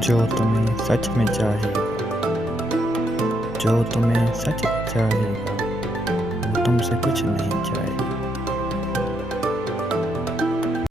जो तुम्हें सच में चाहेगा, जो तुम्हें सच में चाहेगा, वो तुमसे कुछ नहीं चाहेगा।